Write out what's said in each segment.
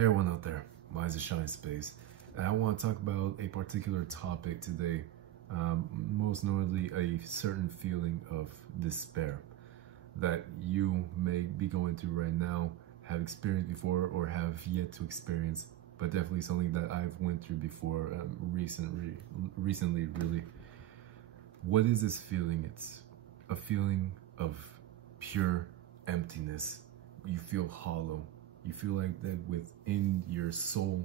Hey everyone out there, my name is Shine Space, and I want to talk about a particular topic today, most notably a certain feeling of despair that you may be going through right now, have experienced before, or have yet to experience, but definitely something that I've went through before recently, really. What is this feeling? It's a feeling of pure emptiness. You feel hollow. You feel like that within your soul,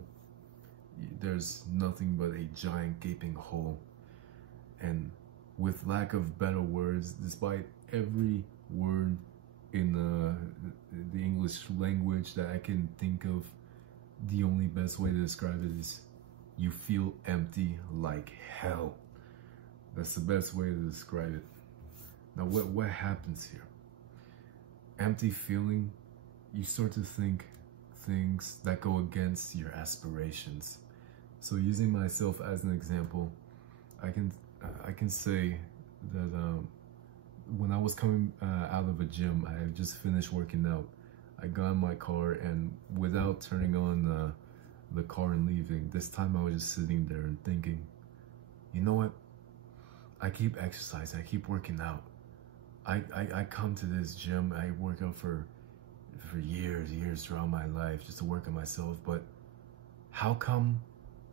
there's nothing but a giant gaping hole. And with lack of better words, despite every word in the English language that I can think of, the only best way to describe it is you feel empty like hell. That's the best way to describe it. Now, what happens here? Empty feeling, you start to think things that go against your aspirations. So using myself as an example, I can say that when I was coming out of a gym, I had just finished working out. I got in my car, and without turning on the car and leaving, this time I was just sitting there and thinking, you know what? I keep exercising, I keep working out. I come to this gym, I work out for years throughout my life just to work on myself, but how come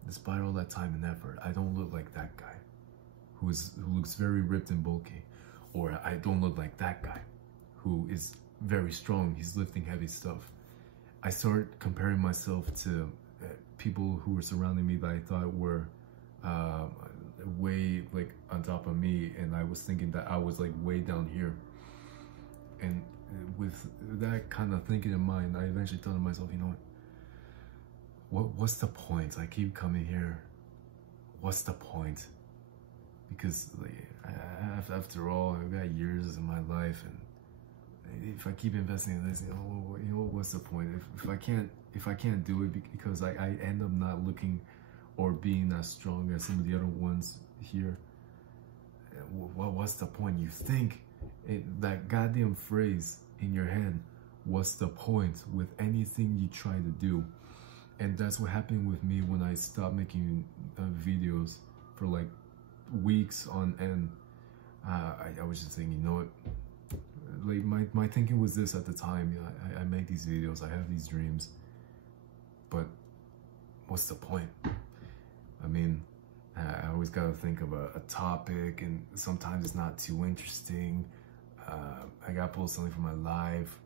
despite all that time and effort, I don't look like that guy who looks very ripped and bulky, or I don't look like that guy who is very strong, he's lifting heavy stuff. I started comparing myself to people who were surrounding me that I thought were way like on top of me, and I was thinking that I was like way down here. And with that kind of thinking in mind, I eventually thought to myself, you know what's the point? I keep coming here. What's the point? Because like, after all, I've got years in my life, and if I keep investing in this, you know what's the point? If I can't do it because I end up not looking or being as strong as some of the other ones here, what's the point? You think that goddamn phrase in your head, what's the point with anything you try to do? And that's what happened with me when I stopped making videos for like weeks on end. I was just thinking, you know what, like my thinking was this at the time, you know, I make these videos, I have these dreams, but what's the point? I mean, I always got to think of a topic, and sometimes it's not too interesting. I got to post something from my life.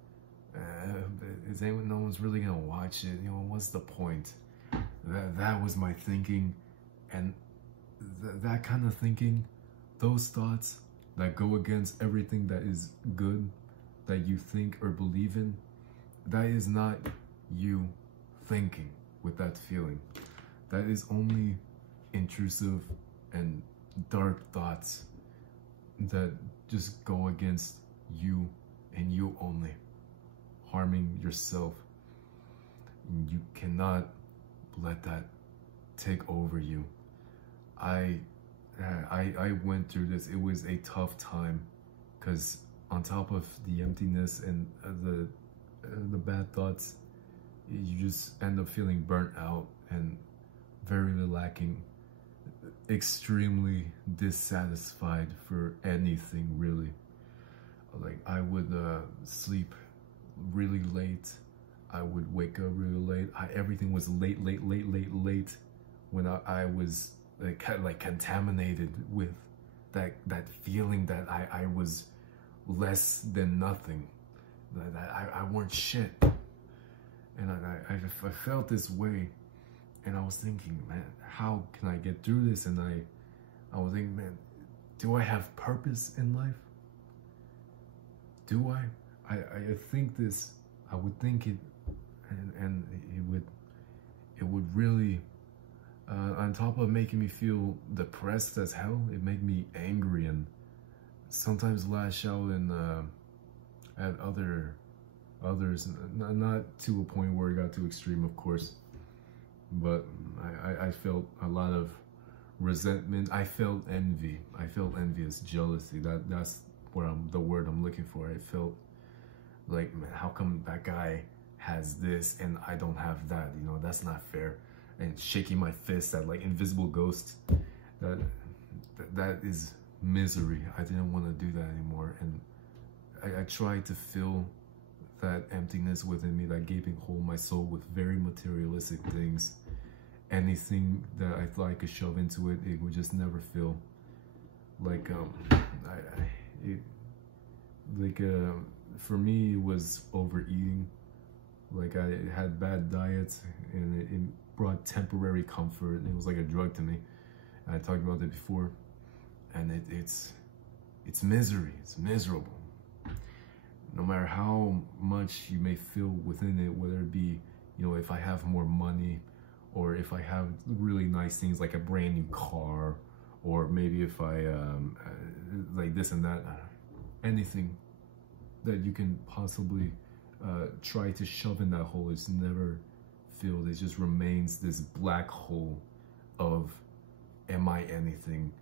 No one's really gonna watch it. You know, what's the point? That was my thinking, and that kind of thinking, those thoughts that go against everything that is good that you think or believe in, that is not you thinking with that feeling. That is only intrusive and dark thoughts that just go against you and you only, harming yourself. And you cannot let that take over you. I went through this. It was a tough time because on top of the emptiness and the bad thoughts, you just end up feeling burnt out and very lacking, extremely dissatisfied for anything really. Like I would sleep really late, I would wake up really late. Everything was late when I was like contaminated with that feeling that I was less than nothing, that I weren't shit. And I felt this way, and I was thinking, man, how can I get through this? And I was thinking, man, do I have purpose in life? Do I? I think this, I would think it, and it would really, on top of making me feel depressed as hell, it made me angry and sometimes lash out and at others, not to a point where it got too extreme, of course, but I felt a lot of resentment. I felt envy. I felt envious, jealousy. That's the word I'm looking for. I felt like, man, how come that guy has this and I don't have that. You know, that's not fair. And shaking my fist at like invisible ghosts, that is misery. I didn't want to do that anymore. And I tried to fill that emptiness within me, that gaping hole in my soul, with very materialistic things. Anything that I thought I could shove into it, it would just never fill. Like for me, it was overeating. Like I had bad diets, and it brought temporary comfort. It was like a drug to me. I talked about that before, and it's misery. It's miserable. No matter how much you may feel within it, whether it be, you know, if I have more money, or if I have really nice things like a brand new car, or maybe if I like this and that, anything that you can possibly try to shove in that hole is never filled. It just remains this black hole of, am I anything?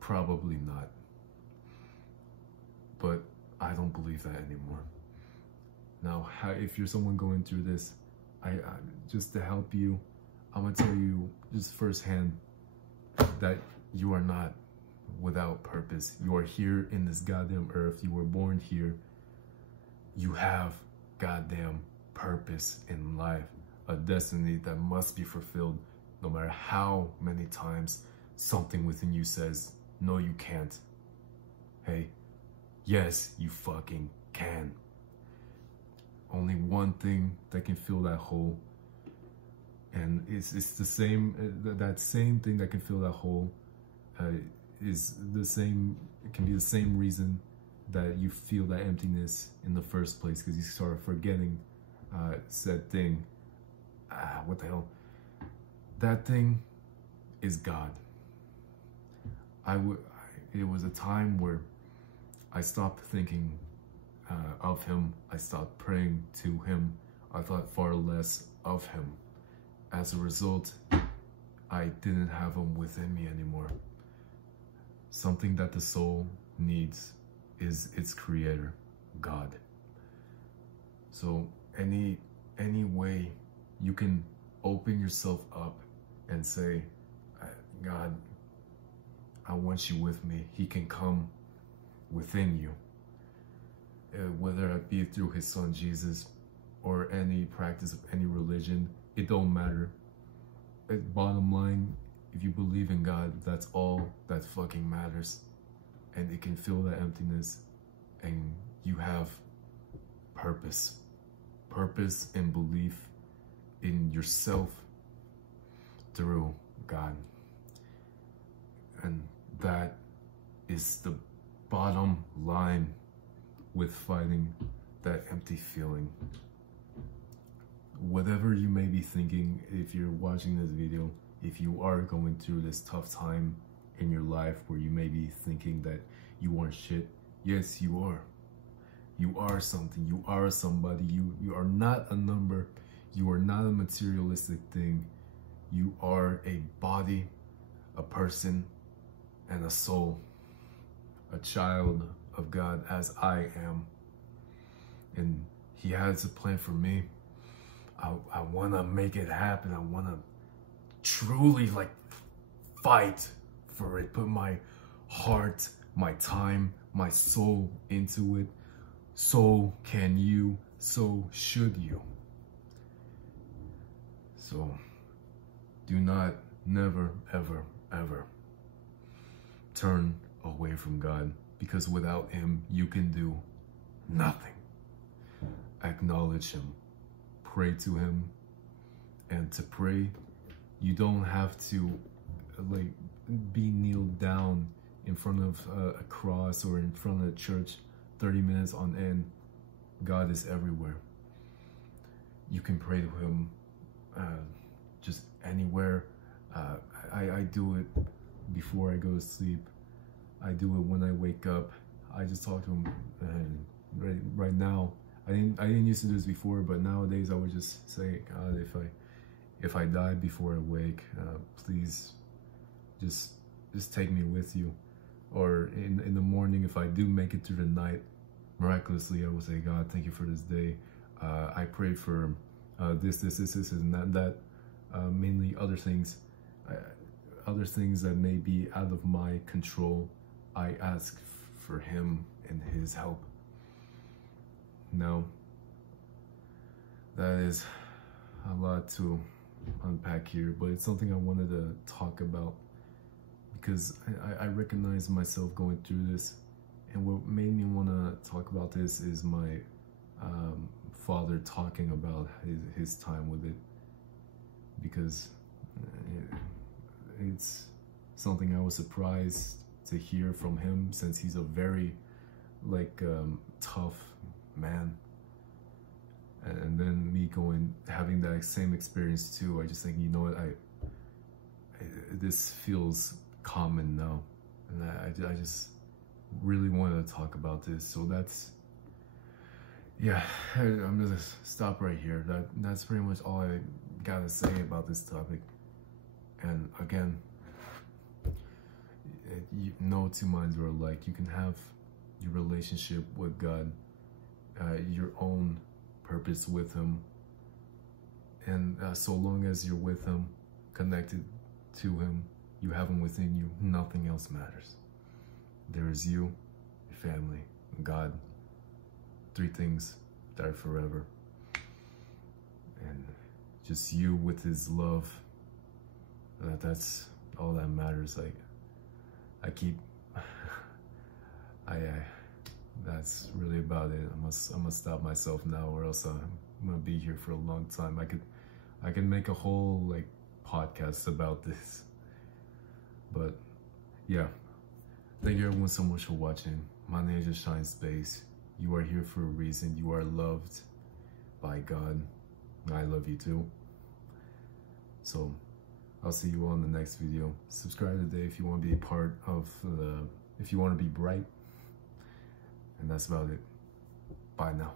Probably not. But I don't believe that anymore. Now, if you're someone going through this, I just to help you, I'm gonna tell you just firsthand that you are not without purpose. You are here in this goddamn earth. You were born here. You have goddamn purpose in life, a destiny that must be fulfilled, no matter how many times something within you says, no, you can't. Hey, yes, you fucking can. Only one thing that can fill that hole, and it's the same, that same thing that can fill that hole is the same, it can be the same reason that you feel that emptiness in the first place, because you start forgetting said thing. What the hell? That thing is God. It was a time where I stopped thinking of him. I stopped praying to him. I thought far less of him. As a result, I didn't have him within me anymore. Something that the soul needs is its creator, God. So any way you can open yourself up and say, God, I want you with me. He can come within you. Whether it be through his son Jesus or any practice of any religion, it don't matter. Bottom line, if you believe in God, that's all that fucking matters. And it can fill that emptiness, and you have purpose. Purpose and belief in yourself through God. And that is the bottom line with fighting that empty feeling. Whatever you may be thinking, if you're watching this video, if you are going through this tough time in your life where you may be thinking that you aren't shit, yes, you are. You are something. You are somebody. You are not a number. You are not a materialistic thing. You are a body, a person, and a soul, a child of God, as I am. And he has a plan for me. I want to make it happen. I want to truly like fight for it. Put my heart, my time, my soul into it. So can you, so should you. So do not, never, ever, ever turn away from God, because without him, you can do nothing. Acknowledge him. Pray to him. And to pray, you don't have to like be kneeled down in front of a cross or in front of a church 30 minutes on end. God is everywhere. You can pray to him just anywhere. I do it before I go to sleep. I do it when I wake up. I just talk to him. And right now, I didn't used to do this before, but nowadays I would just say, God, if I die before I wake, please just take me with you. Or in the morning, if I do make it through the night, miraculously, I will say, God, thank you for this day. I pray for this, and that. Mainly other things that may be out of my control. I ask for him and his help. Now, that is a lot to unpack here, but it's something I wanted to talk about because I recognize myself going through this, and what made me want to talk about this is my father talking about his time with it, because it's something I was surprised to hear from him, since he's a very tough man. And then me having that same experience too, I just think, you know what, this feels common now, and I just really wanted to talk about this. So that's, yeah, I'm gonna stop right here. That's pretty much all I gotta say about this topic. And again, no two minds are alike. You can have your relationship with God, your own purpose with him, and so long as you're with him, connected to him, you have him within you, nothing else matters. There is you, your family, and God. 3 things that are forever, and just you with his love. That's all that matters. That's really about it. I'm gonna stop myself now, or else I'm gonna be here for a long time. I can make a whole podcast about this. But yeah, thank you everyone so much for watching. My name is Just Shine Space. You are here for a reason. You are loved by God. I love you too. So I'll see you all in the next video. Subscribe today if you want to be a part of if you want to be bright. And that's about it. Bye now.